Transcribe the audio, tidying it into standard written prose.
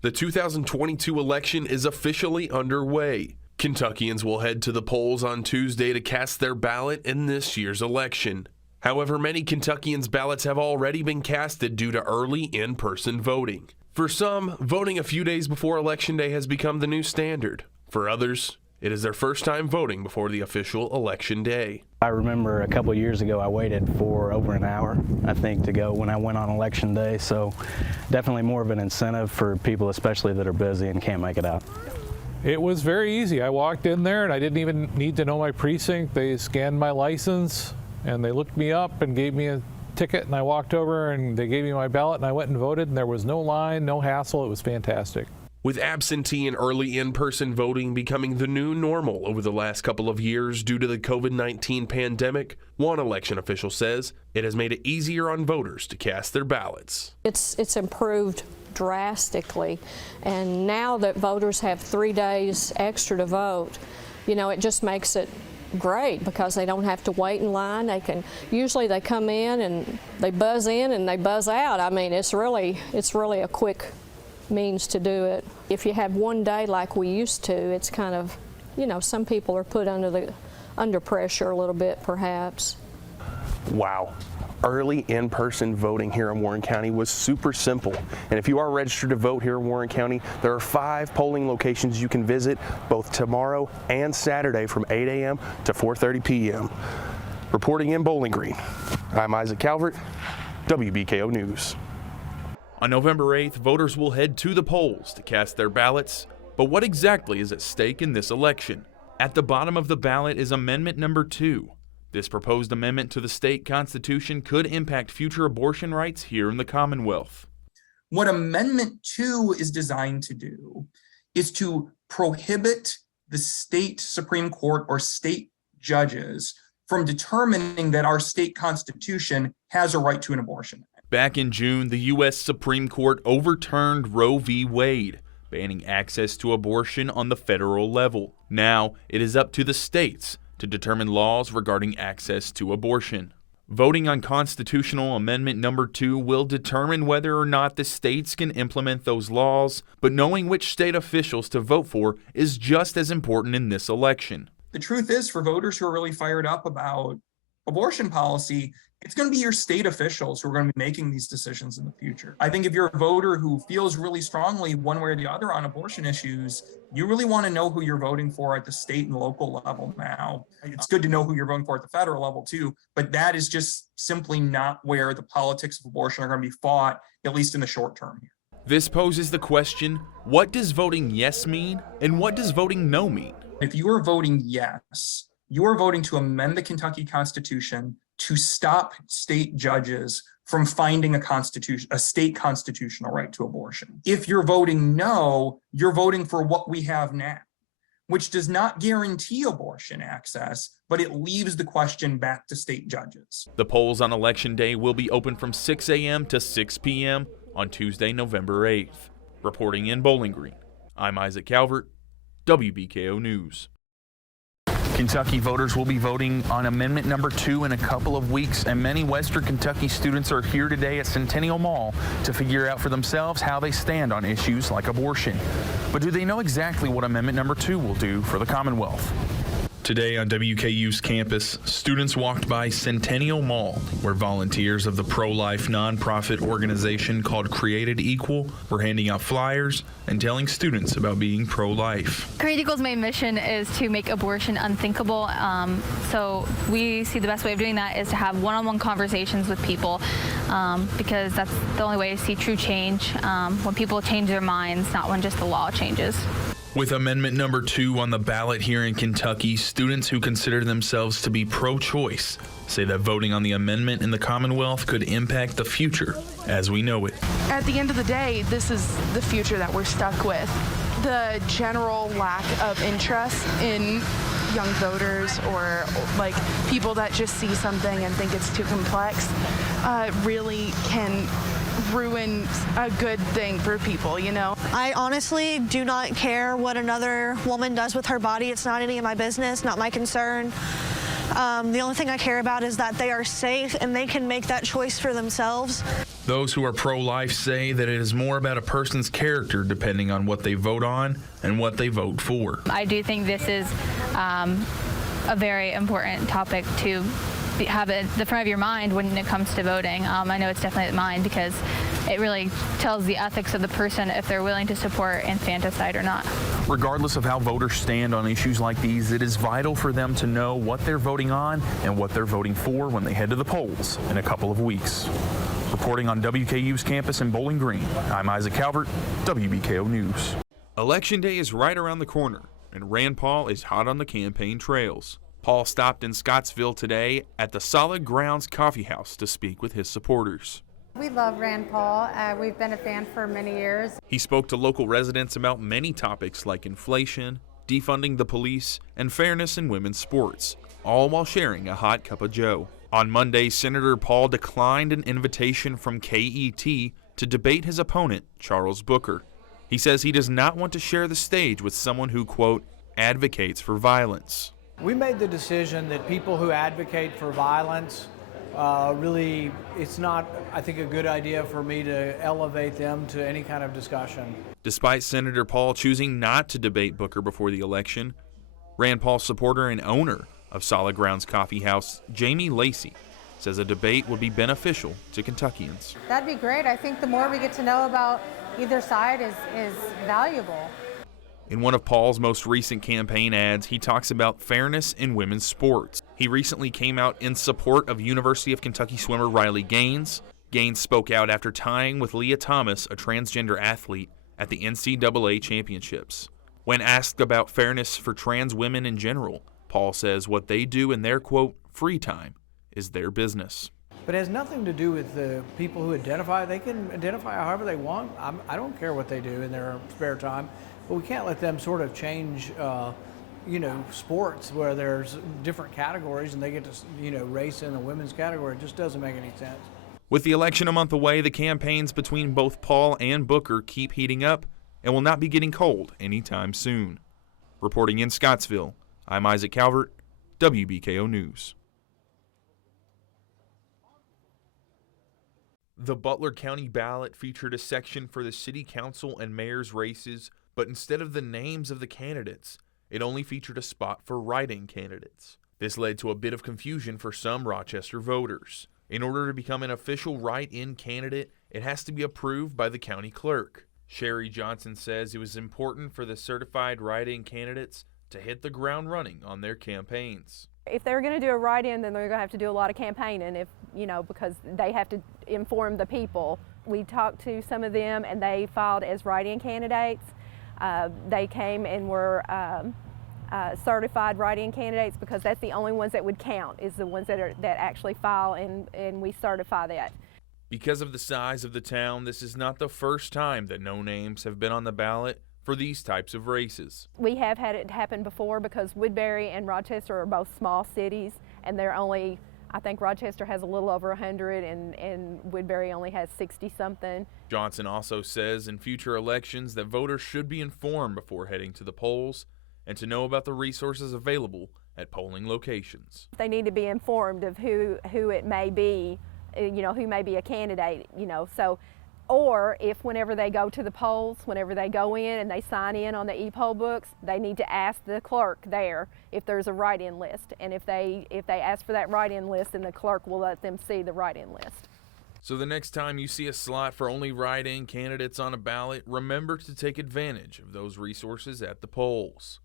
The 2022 election is officially underway. Kentuckians will head to the polls on Tuesday to cast their ballot in this year's election. However, many Kentuckians' ballots have already been casted due to early in-person voting. For some, voting a few days before Election Day has become the new standard. For others, it is their first time voting before the official Election Day. I remember a couple years ago I waited for over an hour, I think, to go when I went on Election Day, so definitely more of an incentive for people especially that are busy and can't make it out. It was very easy. I walked in there and I didn't even need to know my precinct. They scanned my license and they looked me up and gave me a ticket, and I walked over and they gave me my ballot and I went and voted, and there was no line, no hassle. It was fantastic. With absentee and early in-person voting becoming the new normal over the last couple of years due to the COVID-19 pandemic, one election official says it has made it easier on voters to cast their ballots. It's improved drastically, and now that voters have 3 days extra to vote, it just makes it great because they don't have to wait in line. Usually they come in and they buzz in and they buzz out. I mean, it's really a quick means to do it. If you have 1 day like we used to, it's kind of, some people are put under pressure a little bit perhaps. Wow. Early in-person voting here in Warren County was super simple. And if you are registered to vote here in Warren County, there are 5 polling locations you can visit both tomorrow and Saturday from 8 a.m. to 4:30 p.m. Reporting in Bowling Green, I'm Isaac Calvert, WBKO News. On November 8th, voters will head to the polls to cast their ballots. But what exactly is at stake in this election? At the bottom of the ballot is Amendment Number 2. This proposed amendment to the state constitution could impact future abortion rights here in the Commonwealth. What Amendment 2 is designed to do is to prohibit the state Supreme Court or state judges from determining that our state constitution has a right to an abortion. Back in June, the U.S. Supreme Court overturned Roe v. Wade, banning access to abortion on the federal level. Now, it is up to the states to determine laws regarding access to abortion. Voting on Constitutional Amendment Number 2 will determine whether or not the states can implement those laws, but knowing which state officials to vote for is just as important in this election. The truth is, for voters who are really fired up about abortion policy, it's going to be your state officials who are going to be making these decisions in the future. I think if you're a voter who feels really strongly one way or the other on abortion issues, you really want to know who you're voting for at the state and local level now. It's good to know who you're voting for at the federal level too, but that is just simply not where the politics of abortion are going to be fought, at least in the short term here. This poses the question, what does voting yes mean and what does voting no mean? If you are voting yes, you are voting to amend the Kentucky Constitution to stop state judges from finding a state constitutional right to abortion. If you're voting no, you're voting for what we have now, which does not guarantee abortion access, but it leaves the question back to state judges. The polls on Election Day will be open from 6 a.m. to 6 p.m. on Tuesday, November 8th. Reporting in Bowling Green, I'm Isaac Calvert, WBKO News. Kentucky voters will be voting on Amendment Number 2 in a couple of weeks, and many Western Kentucky students are here today at Centennial Mall to figure out for themselves how they stand on issues like abortion. But do they know exactly what Amendment Number 2 will do for the Commonwealth? Today on WKU's campus, students walked by Centennial Mall, where volunteers of the pro-life nonprofit organization called Created Equal were handing out flyers and telling students about being pro-life. Created Equal's main mission is to make abortion unthinkable. So we see the best way of doing that is to have one-on-one conversations with people, because that's the only way to see true change, when people change their minds, not when just the law changes. With Amendment Number 2 on the ballot here in Kentucky, students who consider themselves to be pro-choice say that voting on the amendment in the Commonwealth could impact the future as we know it. At the end of the day, this is the future that we're stuck with. The general lack of interest in young voters or like people that just see something and think it's too complex really can ruin a good thing for people, you know? I honestly do not care what another woman does with her body. It's not any of my business, not my concern. The only thing I care about is that they are safe and they can make that choice for themselves. Those who are pro-life say that it is more about a person's character depending on what they vote on and what they vote for. I do think this is a very important topic to have at the front of your mind when it comes to voting. I know it's definitely at mine because it really tells the ethics of the person if they're willing to support infanticide or not. Regardless of how voters stand on issues like these, it is vital for them to know what they're voting on and what they're voting for when they head to the polls in a couple of weeks. Reporting on WKU's campus in Bowling Green, I'm Isaac Calvert, WBKO News. Election Day is right around the corner, and Rand Paul is hot on the campaign trails. Paul stopped in Scottsville today at the Solid Grounds Coffee House to speak with his supporters. We love Rand Paul. We've been a fan for many years. He spoke to local residents about many topics like inflation, defunding the police, and fairness in women's sports, all while sharing a hot cup of joe. On Monday, Senator Paul declined an invitation from KET to debate his opponent, Charles Booker. He says he does not want to share the stage with someone who, quote, advocates for violence. We made the decision that people who advocate for violence, really, it's not, I think, a good idea for me to elevate them to any kind of discussion. Despite Senator Paul choosing not to debate Booker before the election, Rand Paul supporter and owner of Solid Grounds Coffee House, Jamie Lacey, says a debate would be beneficial to Kentuckians. That'd be great. I think the more we get to know about either side is valuable. In one of Paul's most recent campaign ads, he talks about fairness in women's sports. He recently came out in support of University of Kentucky swimmer Riley Gaines. Gaines spoke out after tying with Leah Thomas, a transgender athlete, at the NCAA championships. When asked about fairness for trans women in general, Paul says what they do in their, quote, free time is their business. But it has nothing to do with the people who identify. They can identify however they want. I don't care what they do in their spare time, but we can't let them sort of change, sports where there's different categories and they get to, race in the women's category. It just doesn't make any sense. With the election a month away, the campaigns between both Paul and Booker keep heating up and will not be getting cold anytime soon. Reporting in Scottsville, I'm Isaac Calvert, WBKO News. The Butler County ballot featured a section for the city council and mayor's races, but instead of the names of the candidates, it only featured a spot for write-in candidates. This led to a bit of confusion for some Rochester voters. In order to become an official write-in candidate, it has to be approved by the county clerk. Sherry Johnson says it was important for the certified write-in candidates to hit the ground running on their campaigns. If they're going to do a write-in, then they're going to have to do a lot of campaigning because they have to inform the people. We talked to some of them and they filed as write-in candidates. They came and were certified write-in candidates because that's the only ones that would count, is the ones that actually file, and we certify that. Because of the size of the town, this is not the first time that no names have been on the ballot for these types of races. We have had it happen before because Woodbury and Rochester are both small cities, and they're only, I think Rochester has a little over 100 and Woodbury only has 60-something. Johnson also says in future elections that voters should be informed before heading to the polls and to know about the resources available at polling locations. They need to be informed of who it may be, who may be a candidate, so. Or if whenever they go to the polls, whenever they go in and they sign in on the e-poll books, they need to ask the clerk there if there's a write-in list. And if they ask for that write-in list, then the clerk will let them see the write-in list. So the next time you see a slot for only write-in candidates on a ballot, remember to take advantage of those resources at the polls.